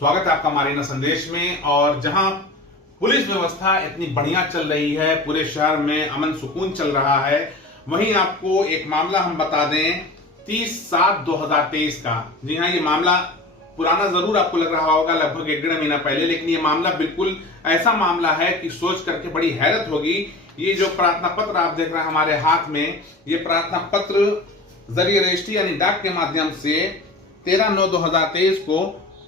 स्वागत है आपका मारीना संदेश में। और जहां पुलिस व्यवस्था इतनी बढ़िया चल रही है, पूरे शहर में अमन सुकून चल रहा है, वहीं आपको एक मामला हम बता दें 30/7/2023 का। जी हाँ, ये मामला पुराना जरूर आपको लग रहा होगा, लगभग 1-1.5 महीना पहले, लेकिन ये मामला बिल्कुल ऐसा मामला है कि सोच करके बड़ी हैरत होगी। ये जो प्रार्थना पत्र आप देख रहे हैं हमारे हाथ में, ये प्रार्थना पत्र जरिए रजिस्ट्री यानी डाक के माध्यम से 13/9/2023 को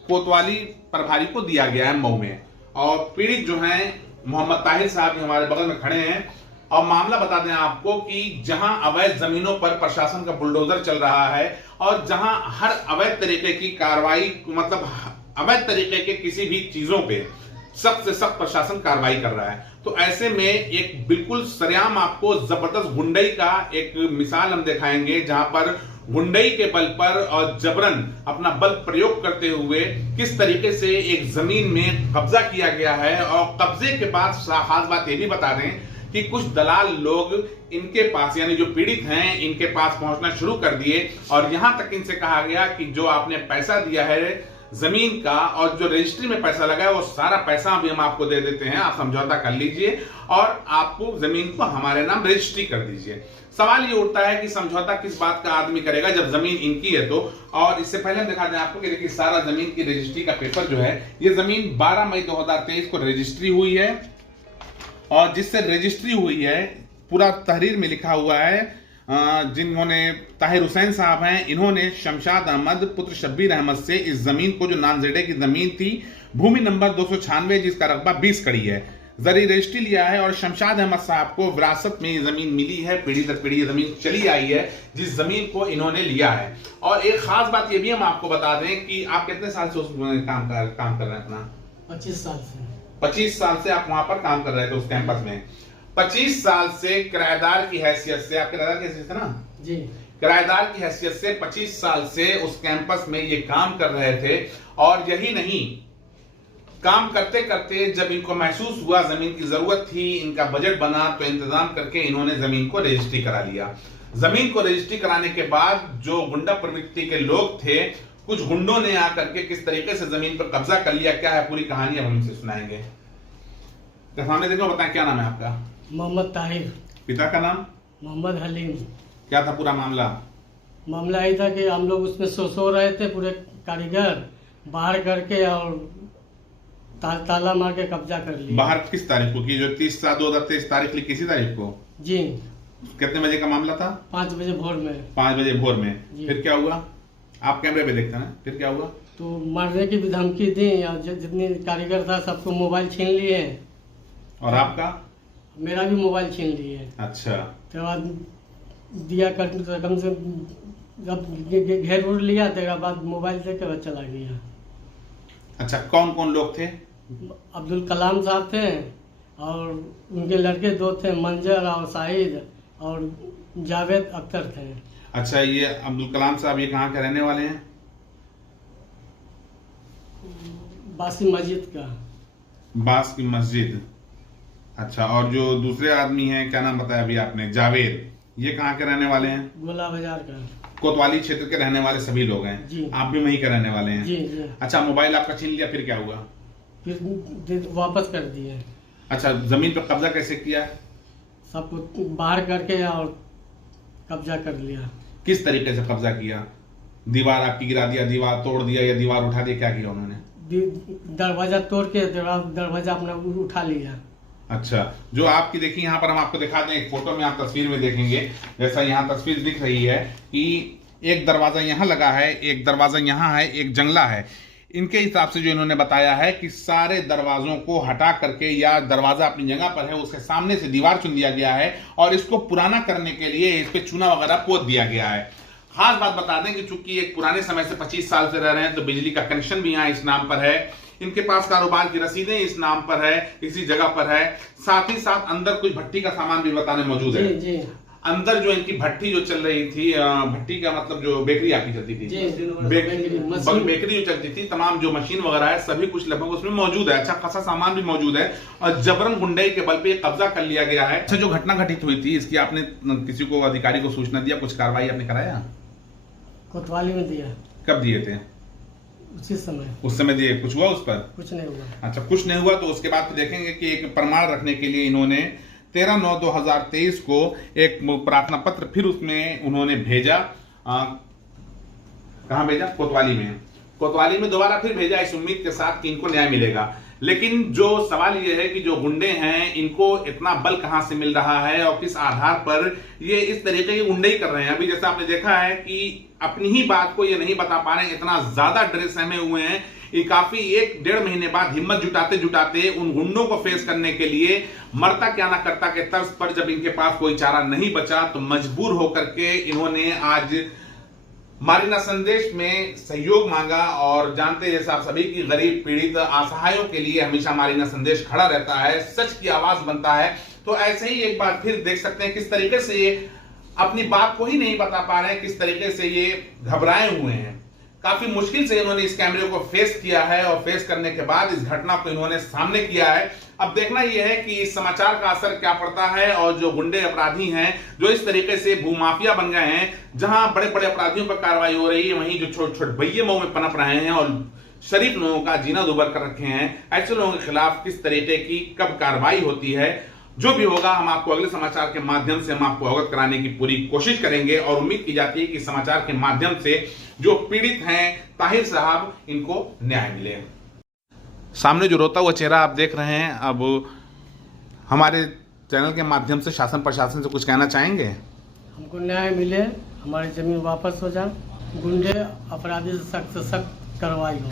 कोतवाली प्रभारी को दिया गया है मऊ में। और पीड़ित जो हैं मोहम्मद ताहिर साहब हमारे बगल में खड़े हैं। और मामला बता दें आपको कि जहां अवैध जमीनों पर प्रशासन का बुलडोजर चल रहा है और जहां हर अवैध तरीके की कार्रवाई, मतलब अवैध तरीके के किसी भी चीजों पे सख्त से सख्त प्रशासन कार्रवाई कर रहा है, तो ऐसे में एक बिल्कुल सरेआम आपको जबरदस्त गुंडई का एक मिसाल हम दिखाएंगे, जहां पर गुंडई के बल पर और जबरन अपना बल प्रयोग करते हुए किस तरीके से एक जमीन में कब्जा किया गया है। और कब्जे के बाद खास बात यह भी बता दें कि कुछ दलाल लोग इनके पास, यानी जो पीड़ित हैं, इनके पास पहुंचना शुरू कर दिए। और यहां तक इनसे कहा गया कि जो आपने पैसा दिया है जमीन का और जो रजिस्ट्री में पैसा लगा है, वो सारा पैसा अभी हम आपको दे देते हैं, आप समझौता कर लीजिए और आपको जमीन को हमारे नाम रजिस्ट्री कर दीजिए। सवाल ये उठता है कि समझौता किस बात का आदमी करेगा जब जमीन इनकी है तो। और इससे पहले हम दिखा दें आपको कि देखिए सारा जमीन की रजिस्ट्री का पेपर जो है, ये जमीन 12 मई 2023 को रजिस्ट्री हुई है। और जिससे रजिस्ट्री हुई है, पूरा तहरीर में लिखा हुआ है, जिन्होंने ताहिर हुसैन साहब हैं, इन्होंने शमशाद अहमद पुत्र शब्बीर अहमद से इस जमीन को, जो नानजेडे की जमीन थी, भूमि नंबर 296 जिसका रकबा 20 कड़ी है, जरी रजिस्ट्री लिया है। और शमशाद अहमद साहब को विरासत में ये जमीन मिली है, पीढ़ी दर पीढ़ी जमीन चली आई है, जिस जमीन को इन्होंने लिया है। और एक खास बात ये भी हम आपको बता दें कि आप कितने साल से उस काम कर रहे हैं अपना? 25 साल से। 25 साल से आप वहां पर काम कर रहे थे उस कैंपस में। 25 साल से किराएदार की हैसियत से, आप किराएदार की हैसियत से ना जी, किराएदार की हैसियत से 25 साल से उस कैंपस में ये काम कर रहे थे। और यही नहीं, काम करते करते जब इनको महसूस हुआ जमीन की जरूरत थी, इनका बजट बना, तो इंतजाम करके इन्होंने जमीन को रजिस्ट्री करा लिया। जमीन को रजिस्ट्री कराने के बाद जो गुंडा प्रवृत्ति के लोग थे, कुछ गुंडों ने आकर के किस तरीके से जमीन पर कब्जा कर लिया, क्या है पूरी कहानी अब हम इनसे सुनाएंगे। तो सामने देखो, बताएं क्या नाम है आपका? मोहम्मद ताहिर। पिता का नाम? मोहम्मद हलीम। क्या था पूरा मामला? मामला ये था कि हम लोग उसमें सो रहे थे, पूरे कारीगर बाहर करके और ताला मार के कब्जा कर लिया। बाहर किस तारीख को की? जो 30/7/2023 तारीख लिखी, किसी तारीख को? जी। कितने बजे का मामला था? 5 बजे भोर में। 5 बजे भोर में। फिर क्या हुआ? आप कैमरे पे देखते हैं, फिर क्या हुआ? तो मारने की भी धमकी दी और जितनी कारीगर था सबको मोबाइल छीन लिए। और आपका? मेरा भी मोबाइल छीन लिए। अच्छा। उसके बाद दिया कर कम से जब घेर उड़ लिया, तेरा बाद मोबाइल दे के चला गया। अच्छा, कौन कौन लोग थे? अब्दुल कलाम साहब थे और उनके लड़के 2 थे, मंजर और शाहिद, और जावेद अख्तर थे। अच्छा, ये अब्दुल कलाम साहब ये कहाँ के रहने वाले हैं? बासी मस्जिद का। बास की मस्जिद। अच्छा, और जो दूसरे आदमी हैं, क्या नाम बताया अभी आपने? जावेद, ये कहाँ के रहने वाले हैं? गोला बाजार का। कोतवाली क्षेत्र के रहने वाले सभी लोग हैं जी। आप भी वहीं के रहने वाले हैं? जी जी। अच्छा, मोबाइल आपका छीन लिया, फिर क्या हुआ? फिर वापस कर दिए। अच्छा, जमीन पर कब्जा कैसे किया? सब कुछ बाहर करके और कब्जा कर लिया। किस तरीके से कब्जा किया? दीवार आपकी गिरा दिया, दीवार तोड़ दिया या दीवार उठा दिया, क्या किया उन्होंने? दरवाजा तोड़ के दरवाजा अपना उठा लिया। अच्छा, जो आपकी देखिए यहाँ पर हम आपको दिखा दें, एक फोटो में आप तस्वीर में देखेंगे, जैसा यहाँ तस्वीर दिख रही है कि एक दरवाजा यहाँ लगा है, एक दरवाजा यहाँ है, एक जंगला है। इनके हिसाब से जो इन्होंने बताया है कि सारे दरवाजों को हटा करके, या दरवाजा अपनी जगह पर है उसके सामने से दीवार चुन दिया गया है और इसको पुराना करने के लिए इस पे चूना वगैरह पोत दिया गया है। खास बात बता दें कि चूंकि एक पुराने समय से 25 साल से रह रहे हैं, तो बिजली का कनेक्शन भी यहाँ इस नाम पर है, इनके पास कारोबार की रसीदें इस नाम पर है, इसी जगह पर है। साथ ही साथ अंदर कुछ भट्टी का सामान भी बताने मौजूद है। जी जी। अंदर जो इनकी भट्टी जो चल रही थी, भट्टी का मतलब जो बेकरी आपकी चलती थी, बेकरी जो चलती थी, तमाम जो मशीन वगैरह है सभी कुछ लगभग उसमें मौजूद है। अच्छा खासा सामान भी मौजूद है और जबरन गुंडई के बल पे कब्जा कर लिया गया है। अच्छा, जो घटना घटित हुई थी इसकी आपने किसी को, अधिकारी को सूचना दिया, कुछ कार्रवाई आपने कराया? कोतवाली में दिया। कब दिए थे? उसी समय उस समय दिए, कुछ हुआ उस पर? कुछ नहीं हुआ। अच्छा, कुछ नहीं हुआ। तो उसके बाद फिर देखेंगे कि एक प्रमाण रखने के लिए इन्होंने 13/9/2023 को एक प्रार्थना पत्र फिर उसमें उन्होंने भेजा। कहाँ भेजा? कोतवाली में। कोतवाली में दोबारा फिर भेजा इस उम्मीद के साथ कि इनको न्याय मिलेगा। लेकिन जो सवाल ये है कि जो गुंडे हैं इनको इतना बल कहां से मिल रहा है और किस आधार पर ये इस तरीके की गुंडई कर रहे हैं। अभी जैसे आपने देखा है कि अपनी ही बात को ये नहीं बता पा रहे हैं, इतना ज्यादा डरे सहमे हुए हैं। ये काफी 1-1.5 महीने बाद हिम्मत जुटाते जुटाते उन गुंडों को फेस करने के लिए मरता क्या ना करता के तर्ज पर जब इनके पास कोई चारा नहीं बचा तो मजबूर होकर के इन्होंने आज मारीना संदेश में सहयोग मांगा। और जानते हैं जैसे आप सभी की गरीब पीड़ित असहायों के लिए हमेशा मारीना संदेश खड़ा रहता है, सच की आवाज बनता है। तो ऐसे ही एक बार फिर देख सकते हैं किस तरीके से ये अपनी बात को ही नहीं बता पा रहे हैं, किस तरीके से ये घबराए हुए हैं। काफी मुश्किल से इन्होंने इस कैमरे को फेस किया है और फेस करने के बाद इस घटना को इन्होंने सामने किया है। अब देखना यह है कि इस समाचार का असर क्या पड़ता है और जो गुंडे अपराधी हैं जो इस तरीके से भूमाफिया बन गए हैं, जहां बड़े बड़े अपराधियों पर कार्रवाई हो रही है, वहीं जो छोटे छोटे भैये मुंह में पनप रहे हैं और शरीफ लोगों का जीना दुभर कर रखे हैं, ऐसे लोगों के खिलाफ किस तरीके की कब कार्रवाई होती है, जो भी होगा हम आपको अगले समाचार के माध्यम से हम आपको अवगत कराने की पूरी कोशिश करेंगे। और उम्मीद की जाती है कि समाचार के माध्यम से जो पीड़ित हैं ताहिर साहब, इनको न्याय मिले। सामने जो रोता हुआ चेहरा आप देख रहे हैं, अब हमारे चैनल के माध्यम से शासन प्रशासन से कुछ कहना चाहेंगे? हमको न्याय मिले, हमारी जमीन वापस हो जाए, गुंडे अपराधी से सख्त कार्रवाई हो।